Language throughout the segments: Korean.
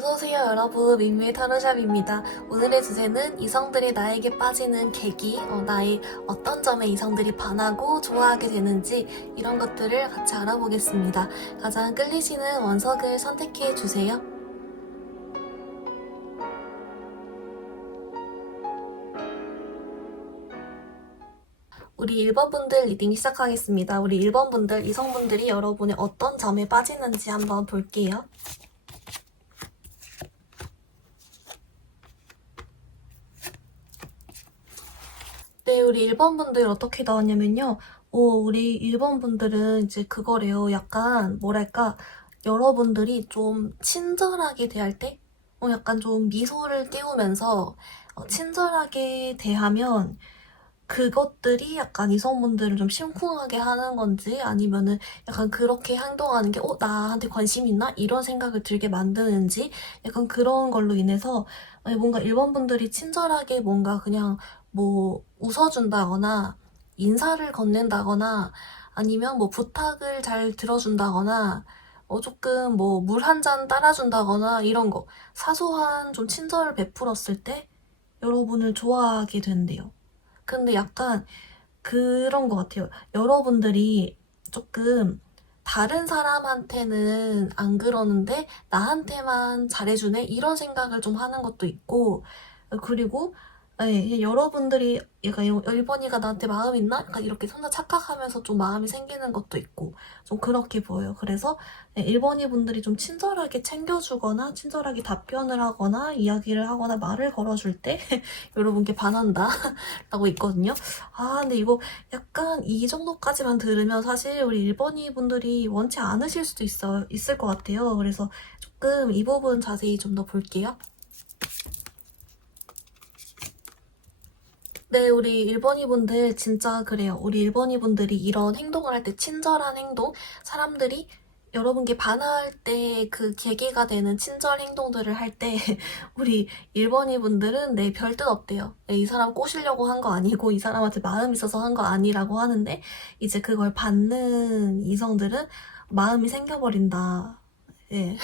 어서오세요 여러분, 밍밍 타로샵입니다. 오늘의 주제는 이성들이 나에게 빠지는 계기, 나의 어떤 점에 이성들이 반하고 좋아하게 되는지 이런 것들을 같이 알아보겠습니다. 가장 끌리시는 원석을 선택해주세요. 우리 1번분들 리딩 시작하겠습니다. 우리 1번분들, 이성분들이 여러분의 어떤 점에 빠지는지 한번 볼게요. 네, 우리 1번 분들 어떻게 나왔냐면요. 우리 1번 분들은 이제 그거래요. 약간, 뭐랄까, 여러분들이 좀 친절하게 대할 때, 약간 좀 미소를 띄우면서, 친절하게 대하면, 그것들이 약간 이성분들을 좀 심쿵하게 하는 건지, 아니면은 약간 그렇게 행동하는 게, 나한테 관심 있나? 이런 생각을 들게 만드는지, 약간 그런 걸로 인해서, 뭔가 1번 분들이 친절하게 뭔가 그냥, 뭐 웃어준다거나 인사를 건넨다거나 아니면 뭐 부탁을 잘 들어준다거나 조금 뭐 물 한 잔 따라준다거나 이런 거 사소한 좀 친절을 베풀었을 때 여러분을 좋아하게 된대요. 근데 약간 그런 것 같아요. 여러분들이 조금 다른 사람한테는 안 그러는데 나한테만 잘해주네? 이런 생각을 좀 하는 것도 있고, 그리고 네, 여러분들이 약간 1번이가 나한테 마음 있나? 약간 이렇게 혼자 착각하면서 좀 마음이 생기는 것도 있고 좀 그렇게 보여요. 그래서 1번이 분들이 좀 친절하게 챙겨주거나 친절하게 답변을 하거나 이야기를 하거나 말을 걸어줄 때 여러분께 반한다 라고 있거든요. 근데 이거 약간 이 정도까지만 들으면 사실 우리 1번이 분들이 원치 않으실 수도 있을 것 같아요. 그래서 조금 이 부분 자세히 좀 더 볼게요. 네, 우리 1번이 분들 진짜 그래요. 우리 1번이 분들이 이런 행동을 할 때 친절한 행동, 사람들이 여러분께 반할 때 그 계기가 되는 친절 행동들을 할 때 우리 1번이 분들은 네, 별뜻 없대요. 네, 이 사람 꼬시려고 한 거 아니고 이 사람한테 마음 있어서 한 거 아니라고 하는데 이제 그걸 받는 이성들은 마음이 생겨버린다. 예.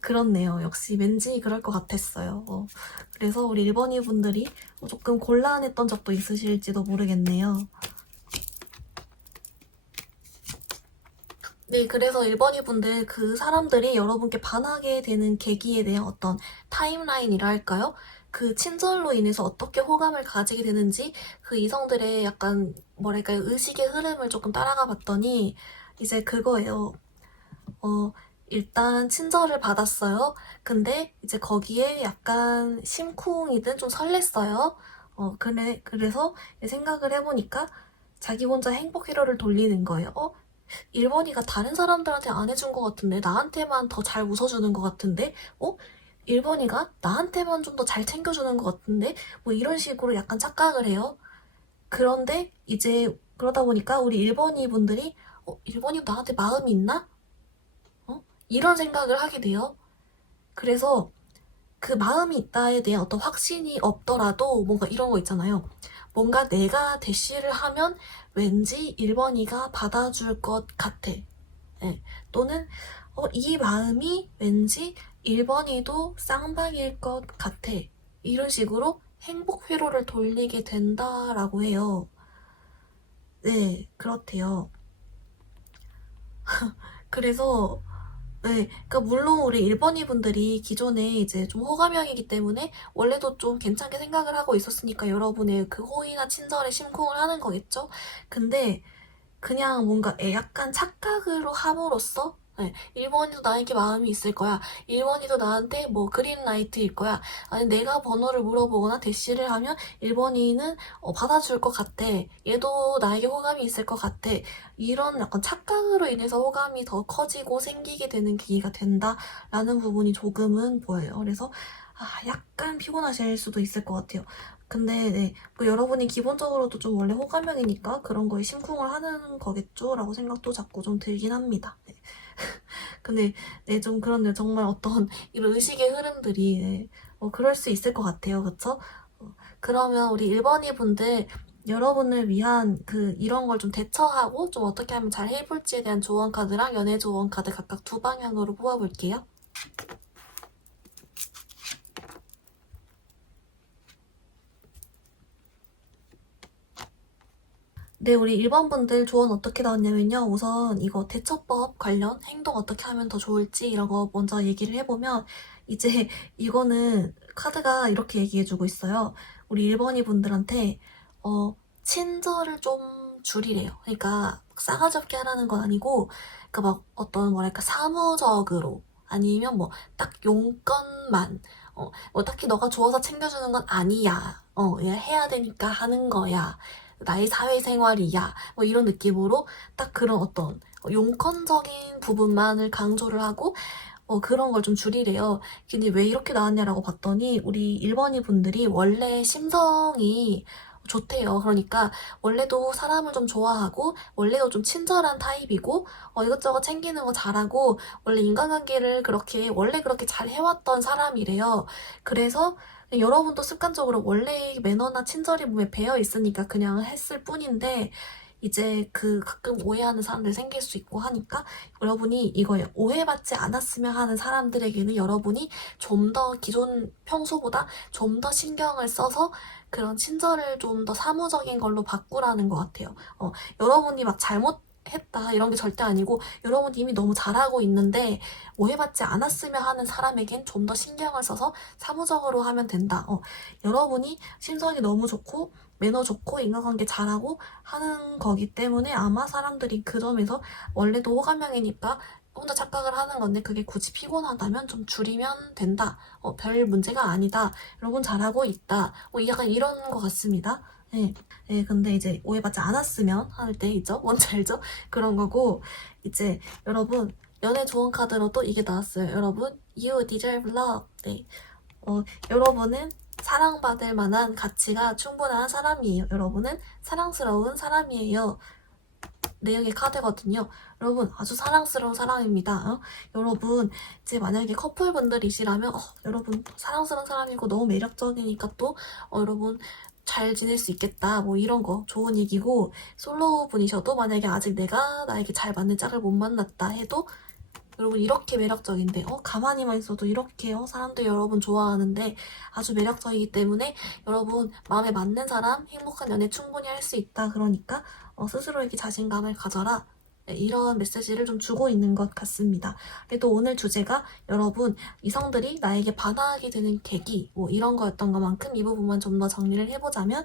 그렇네요. 역시 왠지 그럴 것 같았어요. 그래서 우리 1번이 분들이 조금 곤란했던 적도 있으실지도 모르겠네요. 네, 그래서 1번이 분들 그 사람들이 여러분께 반하게 되는 계기에 대한 어떤 타임라인이라 할까요? 그 친절로 인해서 어떻게 호감을 가지게 되는지 그 이성들의 약간 뭐랄까요, 의식의 흐름을 조금 따라가 봤더니 이제 그거예요. 일단 친절을 받았어요. 근데 이제 거기에 약간 심쿵이든 좀 설렜어요. 그래서 생각을 해보니까 자기 혼자 행복 회로를 돌리는 거예요. 1번이가 다른 사람들한테 안 해준 것 같은데 나한테만 더 잘 웃어주는 것 같은데 1번이가 나한테만 좀 더 잘 챙겨주는 것 같은데 뭐 이런 식으로 약간 착각을 해요. 그런데 이제 그러다 보니까 우리 1번이 분들이 1번이 나한테 마음이 있나? 이런 생각을 하게 돼요. 그래서 그 마음이 있다에 대한 어떤 확신이 없더라도 뭔가 이런 거 있잖아요. 뭔가 내가 대시를 하면 왠지 1번이가 받아줄 것 같아. 네. 또는 이 마음이 왠지 1번이도 쌍방일 것 같아. 이런 식으로 행복 회로를 돌리게 된다라고 해요. 네, 그렇대요. 그래서 네, 그러니까 물론 우리 1번이 분들이 기존에 이제 좀 호감형이기 때문에 원래도 좀 괜찮게 생각을 하고 있었으니까 여러분의 그 호의나 친절에 심쿵을 하는 거겠죠? 근데 그냥 뭔가 약간 착각으로 함으로써 1번이도 나에게 마음이 있을 거야. 1번이도 나한테 뭐 그린라이트일 거야. 아니 내가 번호를 물어보거나 대시를 하면 1번이는 받아줄 것 같아. 얘도 나에게 호감이 있을 것 같아. 이런 약간 착각으로 인해서 호감이 더 커지고 생기게 되는 계기가 된다라는 부분이 조금은 보여요. 그래서 약간 피곤하실 수도 있을 것 같아요. 근데 네, 뭐 여러분이 기본적으로도 좀 원래 호감형이니까 그런 거에 심쿵을 하는 거겠죠? 라고 생각도 자꾸 좀 들긴 합니다. 네. 근데 네, 좀 그런데 정말 어떤 이런 의식의 흐름들이 그럴 수 있을 것 같아요. 그쵸? 그러면 우리 1번이 분들 여러분을 위한 이런 걸 좀 대처하고 좀 어떻게 하면 잘 해볼지에 대한 조언 카드랑 연애 조언 카드 각각 두 방향으로 뽑아볼게요. 네, 우리 1번 분들 조언 어떻게 나왔냐면요. 우선 이거 대처법 관련 행동 어떻게 하면 더 좋을지 이런 거 먼저 얘기를 해보면 이제 이거는 카드가 이렇게 얘기해주고 있어요. 우리 1번이 분들한테 친절을 좀 줄이래요. 그러니까 싸가지 없게 하라는 건 아니고 그러니까 막 어떤 뭐랄까 사무적으로 아니면 뭐 딱 용건만 뭐 딱히 너가 좋아서 챙겨주는 건 아니야. 그냥 해야 되니까 하는 거야. 나의 사회생활이야. 뭐 이런 느낌으로 딱 그런 어떤 용건적인 부분만을 강조를 하고 그런 걸 좀 줄이래요. 근데 왜 이렇게 나왔냐라고 봤더니 우리 1번이 분들이 원래 심성이 좋대요. 그러니까 원래도 사람을 좀 좋아하고 원래도 좀 친절한 타입이고 이것저것 챙기는 거 잘하고 원래 인간관계를 원래 그렇게 잘 해왔던 사람이래요. 그래서 여러분도 습관적으로 원래 매너나 친절이 몸에 배어 있으니까 그냥 했을 뿐인데 이제 가끔 오해하는 사람들 생길 수 있고 하니까 여러분이 이거에 오해받지 않았으면 하는 사람들에게는 여러분이 좀 더 기존 평소보다 좀 더 신경을 써서 그런 친절을 좀 더 사무적인 걸로 바꾸라는 것 같아요. 여러분이 막 잘못했다 이런 게 절대 아니고 여러분이 이미 너무 잘하고 있는데 오해받지 않았으면 하는 사람에겐 좀 더 신경을 써서 사무적으로 하면 된다. 여러분이 심성이 너무 좋고 매너 좋고 인간관계 잘하고 하는 거기 때문에 아마 사람들이 그 점에서 원래도 호감형이니까 혼자 착각을 하는 건데 그게 굳이 피곤하다면 좀 줄이면 된다. 별 문제가 아니다. 여러분 잘하고 있다. 약간 이런 것 같습니다. 네. 네, 근데 이제 오해받지 않았으면 할 때 있죠? 뭔지 알죠? 그런 거고 이제 여러분 연애 조언 카드로 또 이게 나왔어요. 여러분 You deserve love. 네. 여러분은 사랑받을 만한 가치가 충분한 사람이에요. 여러분은 사랑스러운 사람이에요. 내용의 카드거든요. 여러분 아주 사랑스러운 사람입니다. 여러분 이제 만약에 커플분들이시라면 여러분 사랑스러운 사람이고 너무 매력적이니까 또 여러분 잘 지낼 수 있겠다 뭐 이런 거 좋은 얘기고 솔로 분이셔도 만약에 아직 내가 나에게 잘 맞는 짝을 못 만났다 해도 여러분 이렇게 매력적인데 가만히만 있어도 이렇게 사람들이 여러분 좋아하는데 아주 매력적이기 때문에 여러분 마음에 맞는 사람 행복한 연애 충분히 할 수 있다. 그러니까 스스로에게 자신감을 가져라. 네, 이런 메시지를 좀 주고 있는 것 같습니다. 또 오늘 주제가 여러분 이성들이 나에게 반하게 되는 계기 뭐 이런 거였던 것만큼 이 부분만 좀 더 정리를 해보자면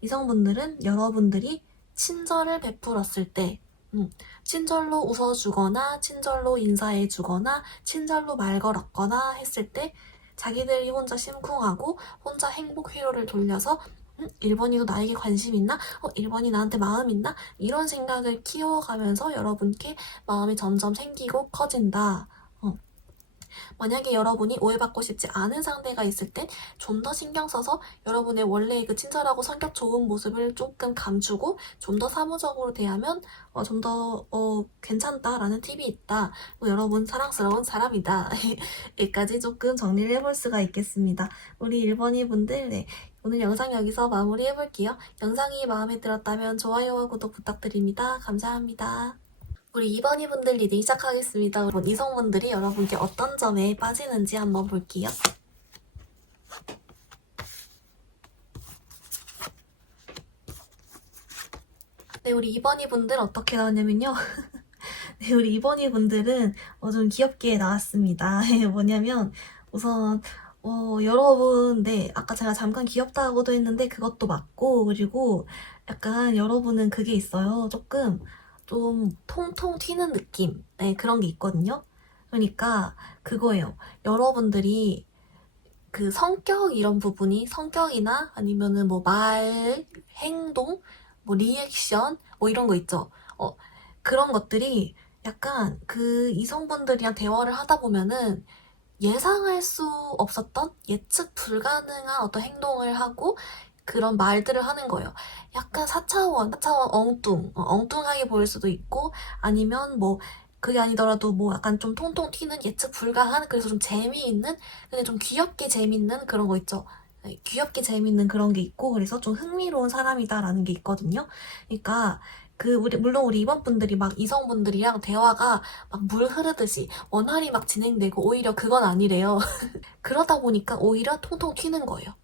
이성분들은 여러분들이 친절을 베풀었을 때 친절로 웃어주거나 친절로 인사해주거나 친절로 말 걸었거나 했을 때 자기들이 혼자 심쿵하고 혼자 행복 회로를 돌려서 1번이도 나에게 관심 있나? 1번이 나한테 마음 있나? 이런 생각을 키워가면서 여러분께 마음이 점점 생기고 커진다. 만약에 여러분이 오해받고 싶지 않은 상대가 있을 땐 좀 더 신경 써서 여러분의 원래 그 친절하고 성격 좋은 모습을 조금 감추고 좀 더 사무적으로 대하면 좀 더 괜찮다라는 팁이 있다. 여러분 사랑스러운 사람이다. 여기까지 조금 정리를 해볼 수가 있겠습니다. 우리 1번이 분들 네. 오늘 영상 여기서 마무리해볼게요. 영상이 마음에 들었다면 좋아요와 구독 부탁드립니다. 감사합니다. 우리 2번이 분들 리딩 시작하겠습니다. 이성분들이 여러분께 어떤 점에 빠지는지 한번 볼게요. 네, 우리 2번이 분들 어떻게 나왔냐면요. 네, 우리 2번이 분들은 좀 귀엽게 나왔습니다. 뭐냐면 우선 여러분, 네, 아까 제가 잠깐 귀엽다고도 했는데 그것도 맞고 그리고 약간 여러분은 그게 있어요. 조금 좀 통통 튀는 느낌 네, 그런 게 있거든요. 그러니까 그거예요. 여러분들이 그 성격 이런 부분이 성격이나 아니면은 뭐 말, 행동, 뭐 리액션 뭐 이런 거 있죠. 그런 것들이 약간 그 이성분들이랑 대화를 하다 보면은 예상할 수 없었던 예측 불가능한 어떤 행동을 하고 그런 말들을 하는 거예요. 약간 4차원 엉뚱하게 보일 수도 있고 아니면 뭐 그게 아니더라도 뭐 약간 좀 통통 튀는 예측 불가한 그래서 좀 재미있는 근데 좀 귀엽게 재밌는 그런 거 있죠. 네, 귀엽게 재밌는 그런 게 있고 그래서 좀 흥미로운 사람이다라는 게 있거든요. 그러니까 물론 우리 이번 분들이 막 이성분들이랑 대화가 막 물 흐르듯이 원활히 막 진행되고 오히려 그건 아니래요. 그러다 보니까 오히려 통통 튀는 거예요.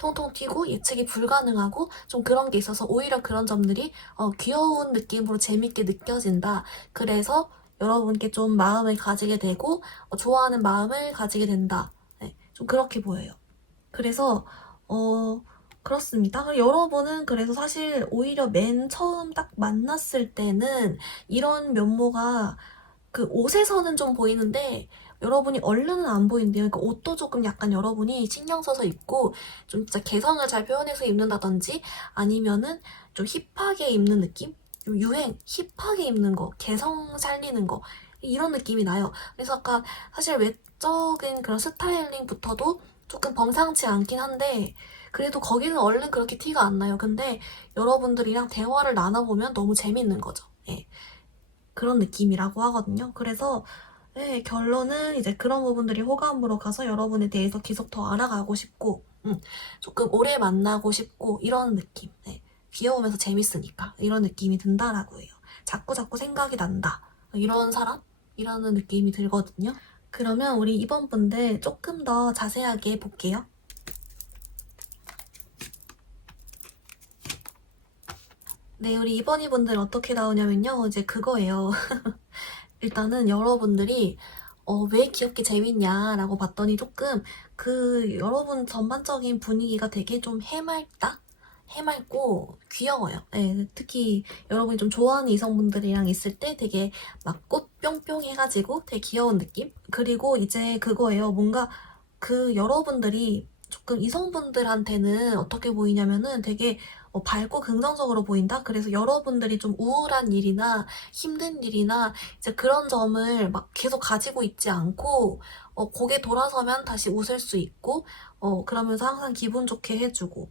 통통 튀고 예측이 불가능하고 좀 그런 게 있어서 오히려 그런 점들이 귀여운 느낌으로 재밌게 느껴진다. 그래서 여러분께 좀 마음을 가지게 되고 좋아하는 마음을 가지게 된다. 네, 좀 그렇게 보여요. 그래서 그렇습니다. 여러분은 그래서 사실 오히려 맨 처음 딱 만났을 때는 이런 면모가 그 옷에서는 좀 보이는데 여러분이 얼른은 안 보인대요. 그러니까 옷도 조금 약간 여러분이 신경 써서 입고 좀 진짜 개성을 잘 표현해서 입는다든지 아니면은 좀 힙하게 입는 느낌? 좀 유행, 힙하게 입는 거, 개성 살리는 거 이런 느낌이 나요. 그래서 아까 사실 외적인 그런 스타일링부터도 조금 범상치 않긴 한데 그래도 거기는 얼른 그렇게 티가 안 나요. 근데 여러분들이랑 대화를 나눠보면 너무 재밌는 거죠. 예. 그런 느낌이라고 하거든요. 그래서 네, 결론은 이제 그런 부분들이 호감으로 가서 여러분에 대해서 계속 더 알아가고 싶고 조금 오래 만나고 싶고 이런 느낌. 네, 귀여우면서 재밌으니까 이런 느낌이 든다라고 해요. 자꾸자꾸 생각이 난다. 이런 사람? 이라는 느낌이 들거든요. 그러면 우리 이번 분들 조금 더 자세하게 볼게요. 네, 우리 이번 이분들 어떻게 나오냐면요. 이제 그거예요. 일단은 여러분들이 왜 귀엽게 재밌냐라고 봤더니 조금 그 여러분 전반적인 분위기가 되게 좀 해맑다? 해맑고 귀여워요. 네, 특히 여러분이 좀 좋아하는 이성분들이랑 있을 때 되게 막 꽃 뿅뿅 해가지고 되게 귀여운 느낌? 그리고 이제 그거예요. 뭔가 그 여러분들이 조금 이성분들한테는 어떻게 보이냐면은 되게 밝고 긍정적으로 보인다? 그래서 여러분들이 좀 우울한 일이나 힘든 일이나 이제 그런 점을 막 계속 가지고 있지 않고 고개 돌아서면 다시 웃을 수 있고 그러면서 항상 기분 좋게 해주고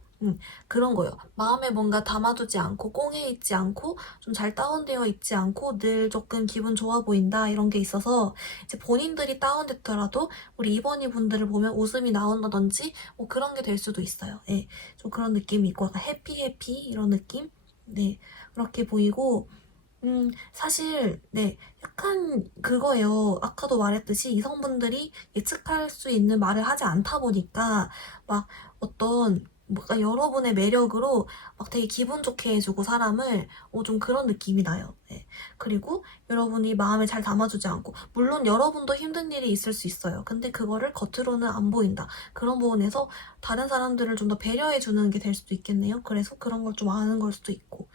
그런 거요. 마음에 뭔가 담아두지 않고 꽁해 있지 않고 좀 잘 다운되어 있지 않고 늘 조금 기분 좋아 보인다 이런 게 있어서 이제 본인들이 다운됐더라도 우리 이번이 분들을 보면 웃음이 나온다든지 뭐 그런 게 될 수도 있어요. 예, 좀 그런 느낌이 있고 약간 해피 이런 느낌? 네, 그렇게 보이고 사실, 네, 약간 그거예요. 아까도 말했듯이 이성분들이 예측할 수 있는 말을 하지 않다 보니까 막 어떤 뭔가 여러분의 매력으로 막 되게 기분 좋게 해주고 사람을 좀 그런 느낌이 나요. 네. 그리고 여러분이 마음을 잘 담아주지 않고 물론 여러분도 힘든 일이 있을 수 있어요. 근데 그거를 겉으로는 안 보인다. 그런 부분에서 다른 사람들을 좀 더 배려해주는 게 될 수도 있겠네요. 그래서 그런 걸 좀 아는 걸 수도 있고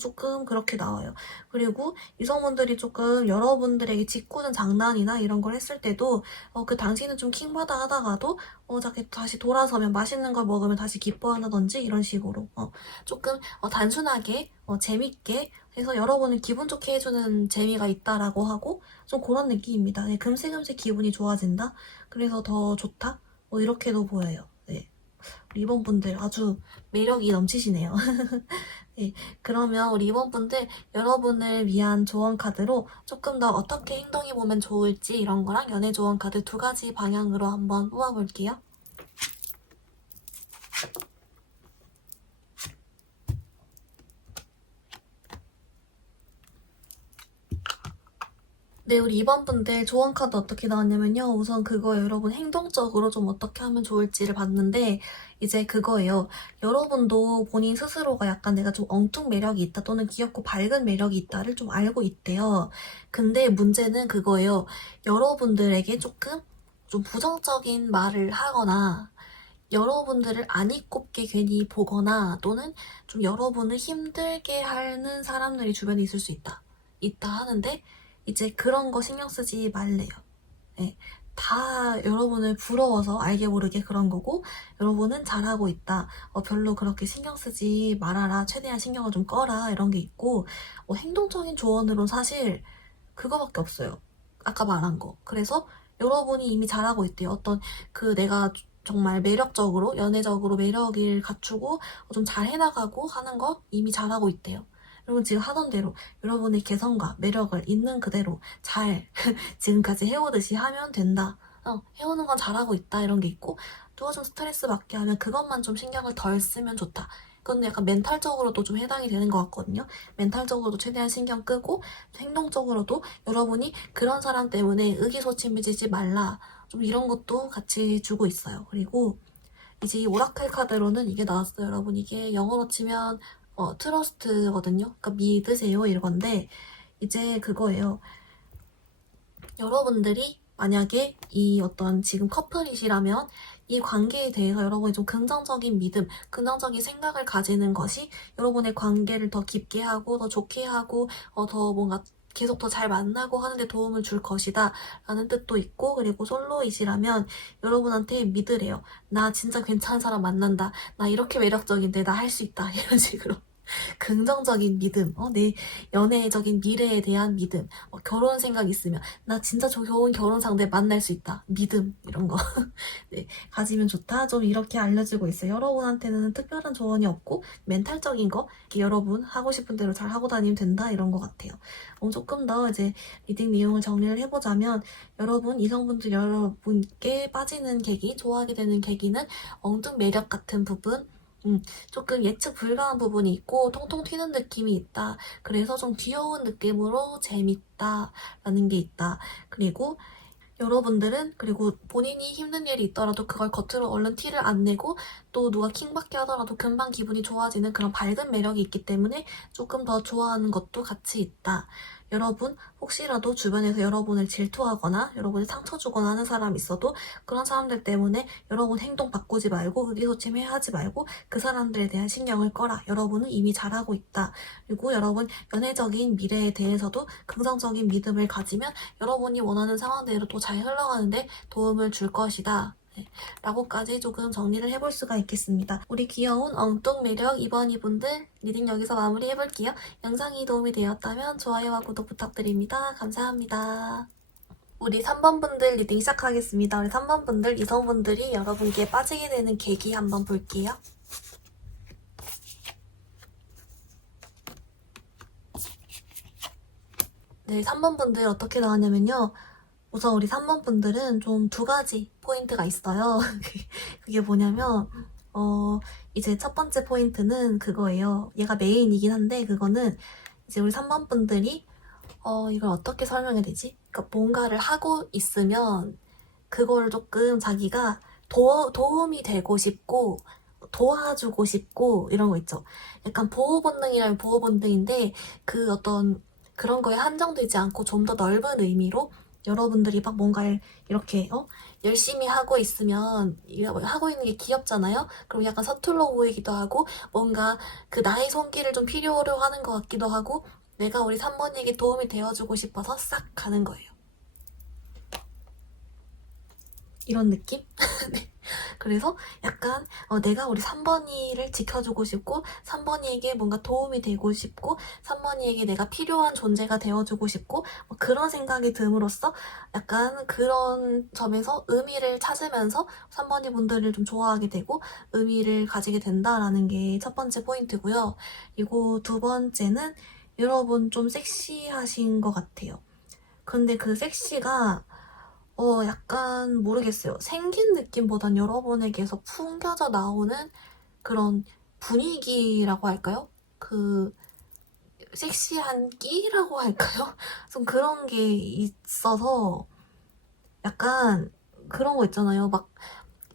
조금 그렇게 나와요. 그리고 이성분들이 조금 여러분들에게 짓궂은 장난이나 이런 걸 했을 때도 그 당시는 좀 킹받아 하다가도 다시 돌아서면 맛있는 걸 먹으면 다시 기뻐한다든지 이런 식으로 조금 단순하게 재밌게 해서 여러분을 기분 좋게 해주는 재미가 있다라고 하고 좀 그런 느낌입니다. 네, 금세금세 기분이 좋아진다? 그래서 더 좋다? 이렇게도 보여요. 네. 이번 분들 아주 매력이 넘치시네요. 네, 그러면 우리 이번 분들 여러분을 위한 조언 카드로 조금 더 어떻게 행동해보면 좋을지 이런 거랑 연애 조언 카드 두 가지 방향으로 한번 뽑아볼게요. 네, 우리 이번 분들 조언 카드 어떻게 나왔냐면요. 우선 그거 여러분 행동적으로 좀 어떻게 하면 좋을지를 봤는데 이제 그거예요. 여러분도 본인 스스로가 약간 내가 좀 엉뚱 매력이 있다 또는 귀엽고 밝은 매력이 있다를 좀 알고 있대요. 근데 문제는 그거예요. 여러분들에게 조금 좀 부정적인 말을 하거나 여러분들을 안 이꼽게 괜히 보거나 또는 좀 여러분을 힘들게 하는 사람들이 주변에 있을 수 있다. 있다 하는데 이제 그런 거 신경 쓰지 말래요. 네. 다 여러분을 부러워서 알게 모르게 그런 거고 여러분은 잘하고 있다. 별로 그렇게 신경 쓰지 말아라. 최대한 신경을 좀 꺼라. 이런 게 있고 행동적인 조언으로는 사실 그거밖에 없어요. 아까 말한 거. 그래서 여러분이 이미 잘하고 있대요. 어떤 내가 정말 매력적으로 연애적으로 매력을 갖추고 좀 잘 해나가고 하는 거 이미 잘하고 있대요. 여러분 지금 하던 대로 여러분의 개성과 매력을 있는 그대로 잘 지금까지 해오듯이 하면 된다. 해오는 건 잘하고 있다 이런 게 있고 누가 좀 스트레스 받게 하면 그것만 좀 신경을 덜 쓰면 좋다. 그건 약간 멘탈적으로도 좀 해당이 되는 것 같거든요. 멘탈적으로도 최대한 신경 끄고 행동적으로도 여러분이 그런 사람 때문에 의기소침해지지 말라. 좀 이런 것도 같이 주고 있어요. 그리고 이제 이 오라클 카드로는 이게 나왔어요, 여러분. 이게 영어로 치면 트러스트거든요. 그러니까 믿으세요 이건데 이제 그거예요. 여러분들이 만약에 이 어떤 지금 커플이시라면 이 관계에 대해서 여러분이 좀 긍정적인 믿음, 긍정적인 생각을 가지는 것이 여러분의 관계를 더 깊게 하고 더 좋게 하고 더 뭔가 계속 더 잘 만나고 하는데 도움을 줄 것이다 라는 뜻도 있고, 그리고 솔로이시라면 여러분한테 믿으래요. 나 진짜 괜찮은 사람 만난다. 나 이렇게 매력적인데 나 할 수 있다. 이런 식으로. 긍정적인 믿음, 내 연애적인 미래에 대한 믿음, 결혼 생각 있으면 나 진짜 좋은 결혼 상대 만날 수 있다. 믿음 이런 거 네, 가지면 좋다. 좀 이렇게 알려지고 있어요. 여러분한테는 특별한 조언이 없고 멘탈적인 거 여러분 하고 싶은 대로 잘 하고 다니면 된다 이런 것 같아요. 조금 더 이제 리딩 내용을 정리를 해보자면 여러분 이성분들 여러분께 빠지는 계기, 좋아하게 되는 계기는 엉뚱 매력 같은 부분, 조금 예측 불가한 부분이 있고 통통 튀는 느낌이 있다. 그래서 좀 귀여운 느낌으로 재밌다라는 게 있다. 그리고 여러분들은 그리고 본인이 힘든 일이 있더라도 그걸 겉으로 얼른 티를 안 내고 또 누가 킹받게 하더라도 금방 기분이 좋아지는 그런 밝은 매력이 있기 때문에 조금 더 좋아하는 것도 같이 있다. 여러분 혹시라도 주변에서 여러분을 질투하거나 여러분을 상처 주거나 하는 사람 있어도 그런 사람들 때문에 여러분 행동 바꾸지 말고 의기소침해하지 말고 그 사람들에 대한 신경을 꺼라. 여러분은 이미 잘하고 있다. 그리고 여러분 연애적인 미래에 대해서도 긍정적인 믿음을 가지면 여러분이 원하는 상황대로 또 잘 흘러가는데 도움을 줄 것이다. 네, 라고까지 조금 정리를 해볼 수가 있겠습니다. 우리 귀여운 엉뚱 매력 2번 이분들 리딩 여기서 마무리해볼게요. 영상이 도움이 되었다면 좋아요와 구독 부탁드립니다. 감사합니다. 우리 3번 분들 리딩 시작하겠습니다. 우리 3번 분들, 이성분들이 여러분께 빠지게 되는 계기 한번 볼게요. 네, 3번 분들 어떻게 나왔냐면요. 우선 우리 3번 분들은 좀 두 가지 포인트가 있어요. 그게 뭐냐면 이제 첫 번째 포인트는 그거예요. 얘가 메인이긴 한데 그거는 이제 우리 3번 분들이 이걸 어떻게 설명해야 되지? 그러니까 뭔가를 하고 있으면 그거를 조금 자기가 도움이 되고 싶고 도와주고 싶고 이런 거 있죠. 약간 보호본능이라면 보호본능인데 그 어떤 그런 거에 한정되지 않고 좀 더 넓은 의미로 여러분들이 막 뭔가를 이렇게 열심히 하고 있으면 하고 있는 게 귀엽잖아요. 그럼 약간 서툴러 보이기도 하고 뭔가 그 나의 손길을 좀 필요로 하는 것 같기도 하고 내가 우리 3번에게 도움이 되어주고 싶어서 싹 가는 거예요. 이런 느낌? 네. 그래서 약간 내가 우리 3번이를 지켜주고 싶고 3번이에게 뭔가 도움이 되고 싶고 3번이에게 내가 필요한 존재가 되어주고 싶고 그런 생각이 듦으로써 약간 그런 점에서 의미를 찾으면서 3번이 분들을 좀 좋아하게 되고 의미를 가지게 된다라는 게 첫 번째 포인트고요. 그리고 두 번째는 여러분 좀 섹시하신 것 같아요. 근데 그 섹시가 약간 모르겠어요. 생긴 느낌보단 여러분에게서 풍겨져 나오는 그런 분위기라고 할까요? 그 섹시한 끼라고 할까요? 좀 그런 게 있어서 약간 그런 거 있잖아요. 막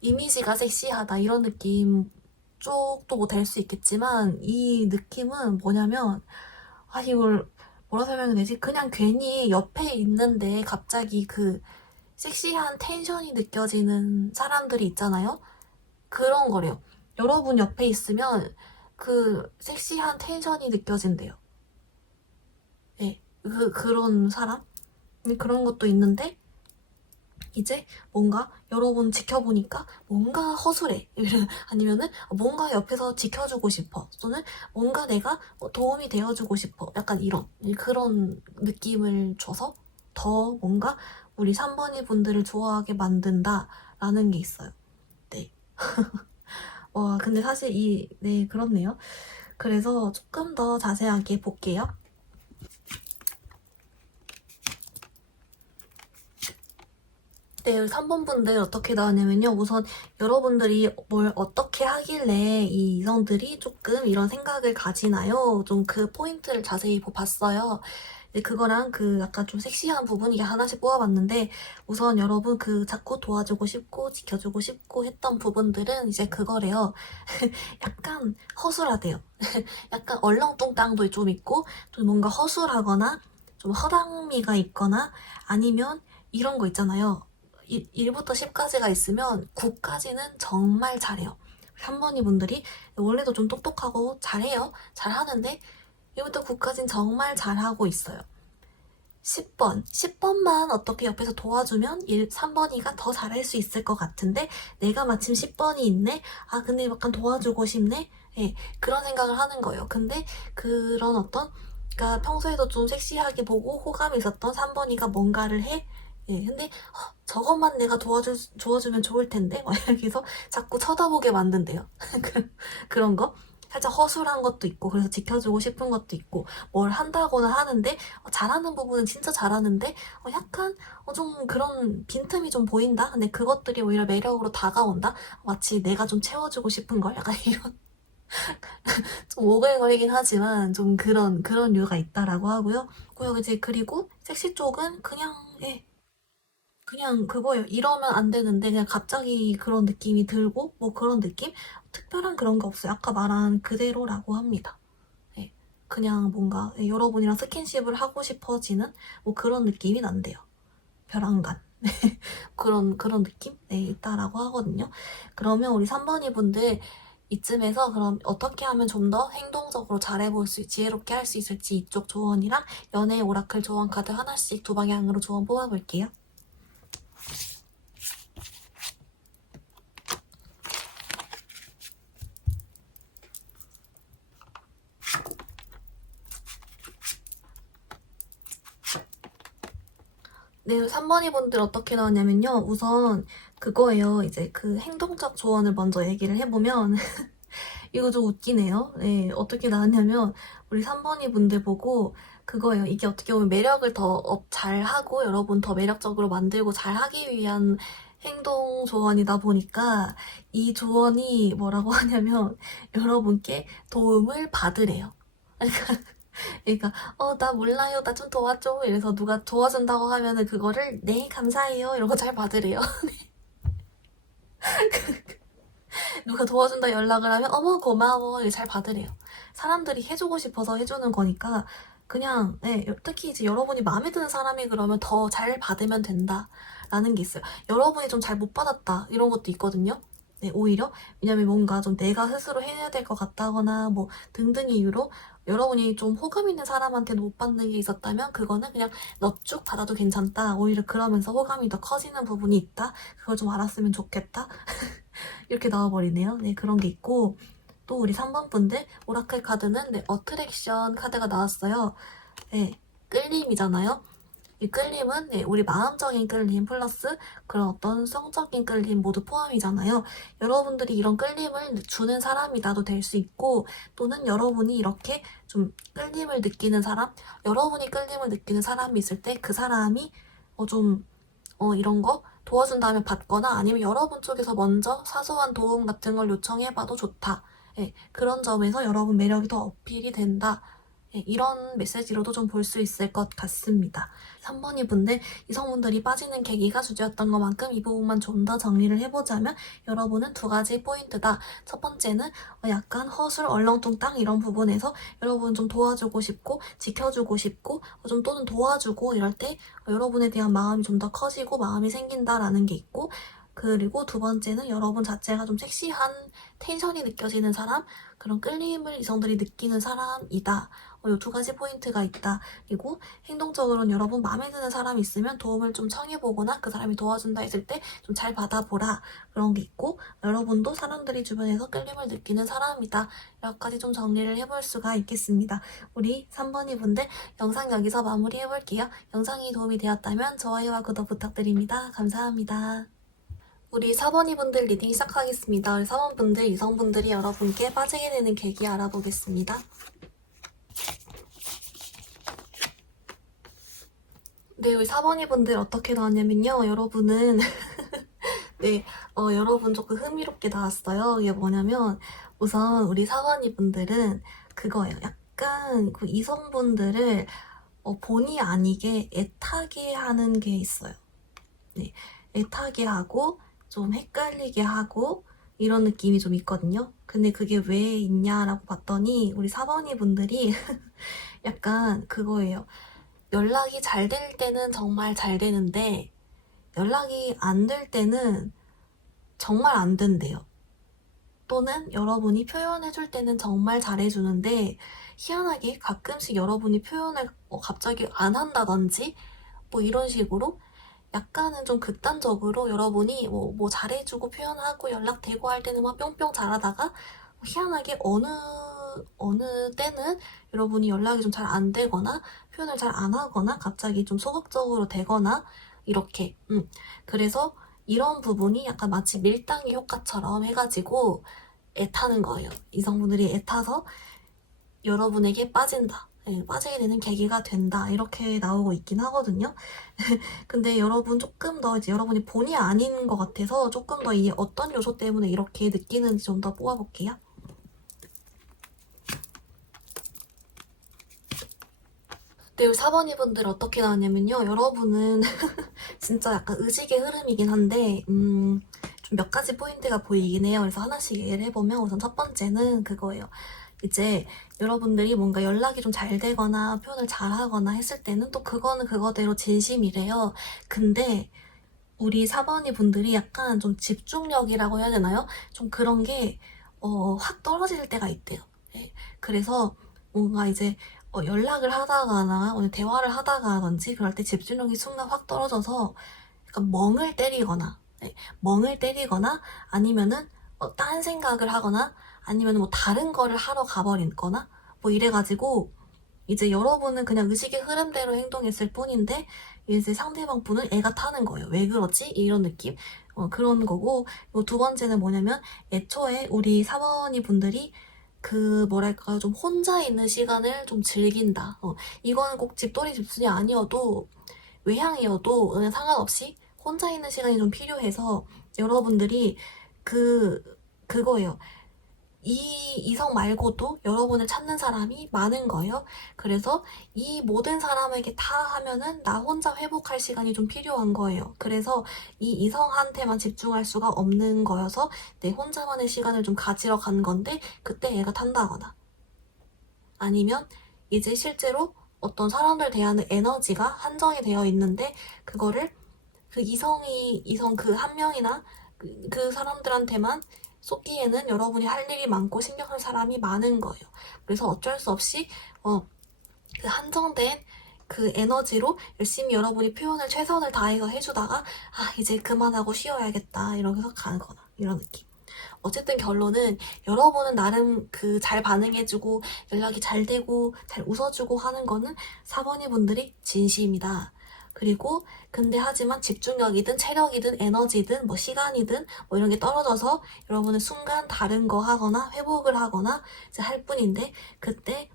이미지가 섹시하다 이런 느낌 쪽도 뭐 될 수 있겠지만 이 느낌은 뭐냐면 이걸 뭐라 설명해야 되지? 그냥 괜히 옆에 있는데 갑자기 그 섹시한 텐션이 느껴지는 사람들이 있잖아요. 그런 거래요. 여러분 옆에 있으면 그 섹시한 텐션이 느껴진대요. 네, 그런 사람? 그런 것도 있는데 이제 뭔가 여러분 지켜보니까 뭔가 허술해. 아니면은 뭔가 옆에서 지켜주고 싶어. 또는 뭔가 내가 도움이 되어주고 싶어. 약간 그런 느낌을 줘서 더 뭔가 우리 3번이 분들을 좋아하게 만든다라는 게 있어요. 네. 와, 근데 사실 네, 그렇네요. 그래서 조금 더 자세하게 볼게요. 네, 3번 분들 어떻게 나왔냐면요. 우선 여러분들이 뭘 어떻게 하길래 이 이성들이 조금 이런 생각을 가지나요? 좀 그 포인트를 자세히 봤어요. 근데 그거랑 그 약간 좀 섹시한 부분 이게 하나씩 뽑아봤는데 우선 여러분 그 자꾸 도와주고 싶고 지켜주고 싶고 했던 부분들은 이제 그거래요. 약간 허술하대요. 약간 얼렁뚱땅도 좀 있고 좀 뭔가 허술하거나 좀 허당미가 있거나 아니면 이런 거 있잖아요. 1부터 10까지가 있으면 9까지는 정말 잘해요. 3번이 분들이 원래도 좀 똑똑하고 잘해요. 잘하는데 1부터 9까지는 정말 잘하고 있어요. 10번만 어떻게 옆에서 도와주면 3번이가 더 잘할 수 있을 것 같은데 내가 마침 10번이 있네? 아 근데 약간 도와주고 싶네? 예, 그런 생각을 하는 거예요. 근데 그런 그러니까 평소에도 좀 섹시하게 보고 호감이 있었던 3번이가 뭔가를 해? 예, 근데 저것만 내가 도와주면 좋을 텐데? 막 이렇게 해서 자꾸 쳐다보게 만든대요. 그런 거? 살짝 허술한 것도 있고 그래서 지켜주고 싶은 것도 있고 뭘 한다거나 하는데 잘하는 부분은 진짜 잘하는데 약간 좀 그런 빈틈이 좀 보인다? 근데 그것들이 오히려 매력으로 다가온다? 마치 내가 좀 채워주고 싶은 걸? 약간 이런 좀 오글거리긴 하지만 좀 그런 류가 있다라고 하고요. 이제 그리고 섹시 쪽은 그냥 그냥 그거예요. 이러면 안 되는데 그냥 갑자기 그런 느낌이 들고 뭐 그런 느낌? 특별한 그런 거 없어요. 아까 말한 그대로라고 합니다. 예, 그냥 뭔가 여러분이랑 스킨십을 하고 싶어지는 뭐 그런 느낌이 난대요. 벼랑간. 그런 느낌? 네, 있다라고 하거든요. 그러면 우리 3번이 분들 이쯤에서 그럼 어떻게 하면 좀 더 행동적으로 잘해볼 수, 지혜롭게 할 수 있을지 이쪽 조언이랑 연애 오라클 조언 카드 하나씩 두 방향으로 조언 뽑아볼게요. 네, 3번이 분들 어떻게 나왔냐면요. 우선 그거예요. 이제 그 행동적 조언을 먼저 얘기를 해보면 이거 좀 웃기네요. 네, 어떻게 나왔냐면 우리 3번이 분들 보고 그거예요. 이게 어떻게 보면 매력을 더 잘하고 여러분 더 매력적으로 만들고 잘하기 위한 행동 조언이다 보니까 이 조언이 뭐라고 하냐면 여러분께 도움을 받으래요. 그러니까 나 몰라요. 나 좀 도와줘. 이래서 누가 도와준다고 하면은 그거를 네, 감사해요. 이런 거 잘 받으래요. 누가 도와준다 연락을 하면 어머 고마워. 이렇게 잘 받으래요. 사람들이 해주고 싶어서 해주는 거니까 그냥 특히 이제 여러분이 마음에 드는 사람이 그러면 더 잘 받으면 된다라는 게 있어요. 여러분이 좀 잘 못 받았다 이런 것도 있거든요. 네, 오히려 왜냐면 뭔가 좀 내가 스스로 해야 될 것 같다거나 뭐 등등 이유로 여러분이 좀 호감 있는 사람한테는 못 받는 게 있었다면 그거는 그냥 너 쭉 받아도 괜찮다. 오히려 그러면서 호감이 더 커지는 부분이 있다. 그걸 좀 알았으면 좋겠다. 이렇게 나와버리네요. 네, 그런 게 있고 또 우리 3번 분들 오라클 카드는 어트랙션 카드가 나왔어요. 네, 끌림이잖아요. 이 끌림은 우리 마음적인 끌림 플러스 그런 어떤 성적인 끌림 모두 포함이잖아요. 여러분들이 이런 끌림을 주는 사람이 나도 될 수 있고 또는 여러분이 이렇게 좀 끌림을 느끼는 사람, 여러분이 끌림을 느끼는 사람이 있을 때 그 사람이 이런 거 도와준다면 받거나 아니면 여러분 쪽에서 먼저 사소한 도움 같은 걸 요청해봐도 좋다. 그런 점에서 여러분 매력이 더 어필이 된다. 이런 메시지로도 좀 볼 수 있을 것 같습니다. 3번이 분들, 이성분들이 빠지는 계기가 주제였던 것만큼 이 부분만 좀 더 정리를 해보자면 여러분은 두 가지 포인트다. 첫 번째는 약간 허술, 얼렁뚱땅 이런 부분에서 여러분 좀 도와주고 싶고 지켜주고 싶고 좀 또는 도와주고 이럴 때 여러분에 대한 마음이 좀 더 커지고 마음이 생긴다라는 게 있고 그리고 두 번째는 여러분 자체가 좀 섹시한 텐션이 느껴지는 사람, 그런 끌림을 이성들이 느끼는 사람이다. 이 두 가지 포인트가 있다. 그리고 행동적으로는 여러분 마음에 드는 사람이 있으면 도움을 좀 청해보거나 그 사람이 도와준다 했을 때 좀 잘 받아보라. 그런 게 있고 여러분도 사람들이 주변에서 끌림을 느끼는 사람이다. 여기까지 좀 정리를 해볼 수가 있겠습니다. 우리 3번이 분들 영상 여기서 마무리해볼게요. 영상이 도움이 되었다면 좋아요와 구독 부탁드립니다. 감사합니다. 우리 4번이 분들 리딩 시작하겠습니다. 4번분들, 이성분들이 여러분께 빠지게 되는 계기 알아보겠습니다. 네, 우리 4번이 분들 어떻게 나왔냐면요. 여러분은 네, 여러분 조금 흥미롭게 나왔어요. 이게 뭐냐면 우선 우리 4번이 분들은 그거예요. 약간 그 이성분들을 본의 아니게 애타게 하는 게 있어요. 네, 애타게 하고 좀 헷갈리게 하고 이런 느낌이 좀 있거든요. 근데 그게 왜 있냐라고 봤더니 우리 사번이 분들이 약간 그거예요. 연락이 잘 될 때는 정말 잘 되는데 연락이 안 될 때는 정말 안 된대요. 또는 여러분이 표현해줄 때는 정말 잘해주는데 희한하게 가끔씩 여러분이 표현을 갑자기 안 한다든지 뭐 이런 식으로 약간은 좀 극단적으로 여러분이 뭐 잘해주고 표현하고 연락되고 할 때는 막 뿅뿅 잘하다가 희한하게 어느 때는 여러분이 연락이 좀 잘 안 되거나 표현을 잘 안 하거나 갑자기 좀 소극적으로 되거나 이렇게 그래서 이런 부분이 약간 마치 밀당의 효과처럼 해가지고 애타는 거예요. 이성분들이 애타서 여러분에게 빠진다. 빠지게 되는 계기가 된다. 이렇게 나오고 있긴 하거든요. 근데 여러분 조금 더 이제 여러분이 본의 아닌 것 같아서 조금 더 이 어떤 요소 때문에 이렇게 느끼는지 좀 더 뽑아볼게요. 네, 우리 4번이 분들 어떻게 나왔냐면요. 여러분은 진짜 약간 의식의 흐름이긴 한데 좀 몇 가지 포인트가 보이긴 해요. 그래서 하나씩 얘기를 해보면 우선 첫 번째는 그거예요. 이제 여러분들이 뭔가 연락이 좀 잘 되거나 표현을 잘 하거나 했을 때는 또 그거는 그거대로 진심이래요. 근데 우리 4번이 분들이 약간 좀 집중력이라고 해야 되나요? 좀 그런 게 확 떨어질 때가 있대요. 네. 그래서 뭔가 이제 연락을 하다가나 오늘 대화를 하다가든지 그럴 때 집중력이 순간 확 떨어져서 약간 멍을 때리거나 네. 멍을 때리거나 아니면은 딴 생각을 하거나 아니면 뭐 다른 거를 하러 가버리거나 뭐 이래가지고 이제 여러분은 그냥 의식의 흐름대로 행동했을 뿐인데 이제 상대방 분은 애가 타는 거예요. 왜 그러지? 이런 느낌. 그런 거고 두 번째는 뭐냐면 애초에 우리 사번이 분들이 그 뭐랄까 좀 혼자 있는 시간을 좀 즐긴다. 이거는 꼭 집돌이 집순이 아니어도 외향이어도 그냥 상관없이 혼자 있는 시간이 좀 필요해서 여러분들이 그거예요. 이 이성 말고도 여러분을 찾는 사람이 많은 거예요. 그래서 이 모든 사람에게 다 하면은 나 혼자 회복할 시간이 좀 필요한 거예요. 그래서 이 이성한테만 집중할 수가 없는 거여서 내 혼자만의 시간을 좀 가지러 간 건데 그때 얘가 탄다거나 아니면 이제 실제로 어떤 사람들 대하는 에너지가 한정이 되어 있는데 그거를 그 이성 그 한 명이나 그 사람들한테만 쏟기에는 여러분이 할 일이 많고 신경 쓸 사람이 많은 거예요. 그래서 어쩔 수 없이 그 한정된 그 에너지로 열심히 여러분이 표현을 최선을 다해서 해주다가 이제 그만하고 쉬어야겠다 이러면서 가는 거다 이런 느낌. 어쨌든 결론은 여러분은 나름 그 잘 반응해주고 연락이 잘 되고 잘 웃어주고 하는 거는 4번이 분들이 진심이다. 그리고 근데 하지만 집중력이든 체력이든 에너지든 뭐 시간이든 뭐 이런 게 떨어져서 여러분은 순간 다른 거 하거나 회복을 하거나 이제 할 뿐인데 그때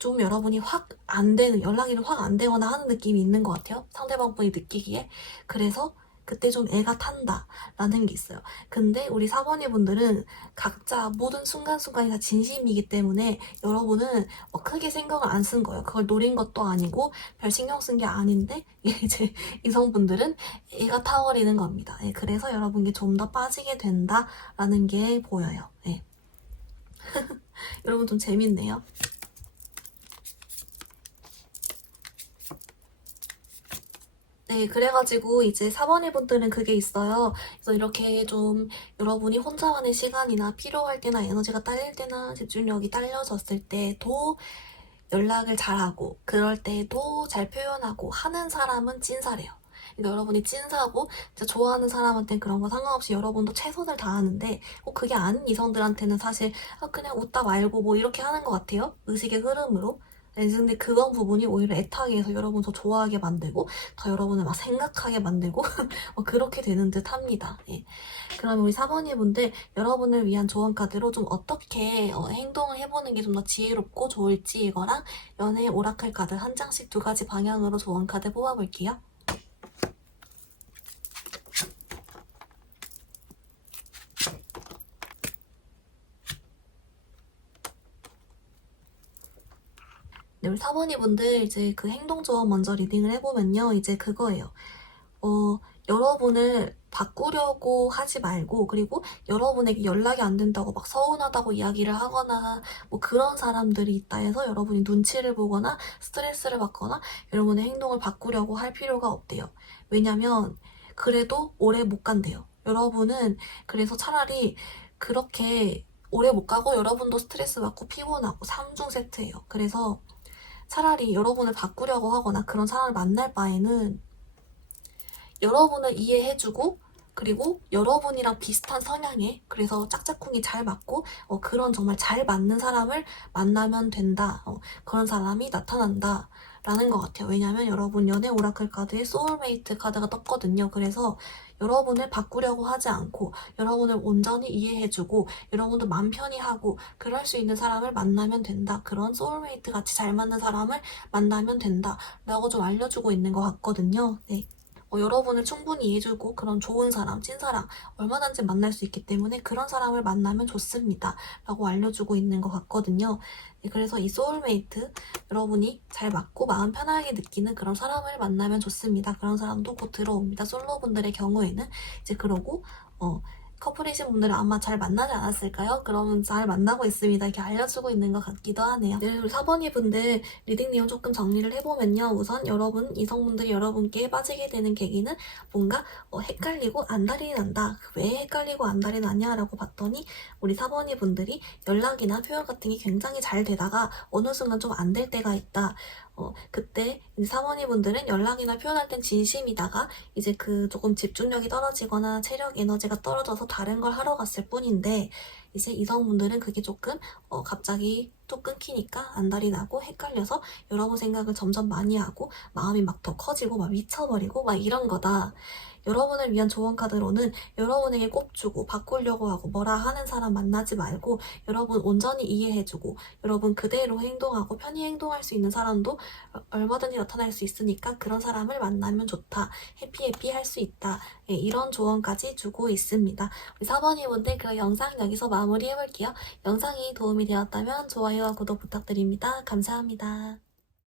좀 여러분이 확 안 되는 연락이 확 안 되거나 하는 느낌이 있는 것 같아요. 상대방 분이 느끼기에. 그래서 그때 좀 애가 탄다 라는 게 있어요. 근데 우리 4번이 분들은 각자 모든 순간순간이 다 진심이기 때문에 여러분은 크게 생각을 안 쓴 거예요. 그걸 노린 것도 아니고 별 신경 쓴 게 아닌데 이제 이성분들은 애가 타버리는 겁니다. 그래서 여러분께 좀 더 빠지게 된다라는 게 보여요. 여러분 좀 재밌네요. 네, 그래가지고 이제 4번의 분들은 그게 있어요. 그래서 이렇게 좀 여러분이 혼자만의 시간이나 필요할 때나 에너지가 딸릴 때나 집중력이 딸려졌을 때도 연락을 잘하고 그럴 때도 잘 표현하고 하는 사람은 찐사래요. 그러니까 여러분이 찐사고 진짜 좋아하는 사람한테는 그런 거 상관없이 여러분도 최선을 다하는데 꼭 그게 아닌 이성들한테는 사실 그냥 웃다 말고 뭐 이렇게 하는 것 같아요. 의식의 흐름으로. 네, 근데 그런 부분이 오히려 애타게 해서 여러분 더 좋아하게 만들고 더 여러분을 막 생각하게 만들고 그렇게 되는 듯 합니다. 예. 그러면 우리 4번이 분들 여러분을 위한 조언 카드로 좀 어떻게 행동을 해보는 게 좀 더 지혜롭고 좋을지 이거랑 연애 오라클 카드 한 장씩 두 가지 방향으로 조언 카드 뽑아볼게요. 네, 우리 4번이 분들 이제 그 행동조언 먼저 리딩을 해보면요. 이제 그거예요. 여러분을 바꾸려고 하지 말고, 그리고 여러분에게 연락이 안 된다고 막 서운하다고 이야기를 하거나 뭐 그런 사람들이 있다 해서 여러분이 눈치를 보거나 스트레스를 받거나 여러분의 행동을 바꾸려고 할 필요가 없대요. 왜냐면 그래도 오래 못 간대요. 여러분은 그래서 차라리 그렇게 오래 못 가고 여러분도 스트레스 받고 피곤하고 3중 세트예요. 그래서 차라리 여러분을 바꾸려고 하거나 그런 사람을 만날 바에는 여러분을 이해해주고 그리고 여러분이랑 비슷한 성향에 그래서 짝짝꿍이 잘 맞고 그런 정말 잘 맞는 사람을 만나면 된다. 그런 사람이 나타난다. 라는 것 같아요. 왜냐면 여러분 연애 오라클 카드에 소울메이트 카드가 떴거든요. 그래서 여러분을 바꾸려고 하지 않고 여러분을 온전히 이해해주고 여러분도 맘 편히 하고 그럴 수 있는 사람을 만나면 된다. 그런 소울메이트 같이 잘 맞는 사람을 만나면 된다. 라고 좀 알려주고 있는 것 같거든요. 네. 여러분을 충분히 이해해주고 그런 좋은 사람, 찐사랑 얼마든지 만날 수 있기 때문에 그런 사람을 만나면 좋습니다. 라고 알려주고 있는 것 같거든요. 네, 그래서 이 소울메이트 여러분이 잘 맞고 마음 편하게 느끼는 그런 사람을 만나면 좋습니다. 그런 사람도 곧 들어옵니다. 솔로분들의 경우에는 이제 그러고 커플이신 분들은 아마 잘 만나지 않았을까요? 그러면 잘 만나고 있습니다. 이렇게 알려주고 있는 것 같기도 하네요. 네, 우리 4번이 분들 리딩 내용 조금 정리를 해보면요. 우선 여러분, 이성분들이 여러분께 빠지게 되는 계기는 뭔가 헷갈리고 안달이 난다. 왜 헷갈리고 안달이 나냐라고 봤더니 우리 4번이 분들이 연락이나 표현 같은 게 굉장히 잘 되다가 어느 순간 좀 안 될 때가 있다. 그때 사모님 분들은 연락이나 표현할 땐 진심이다가 이제 그 조금 집중력이 떨어지거나 체력 에너지가 떨어져서 다른 걸 하러 갔을 뿐인데 이제 이성분들은 그게 조금 갑자기 또 끊기니까 안달이 나고 헷갈려서 여러분 생각을 점점 많이 하고 마음이 막 더 커지고 막 미쳐버리고 막 이런 거다. 여러분을 위한 조언 카드로는 여러분에게 꼽주고 바꾸려고 하고 뭐라 하는 사람 만나지 말고 여러분 온전히 이해해주고 여러분 그대로 행동하고 편히 행동할 수 있는 사람도 얼마든지 나타날 수 있으니까 그런 사람을 만나면 좋다. 해피해피 할 수 있다. 예, 이런 조언까지 주고 있습니다. 우리 4번이 분들 그 영상 여기서 마무리해볼게요. 영상이 도움이 되었다면 좋아요와 구독 부탁드립니다. 감사합니다.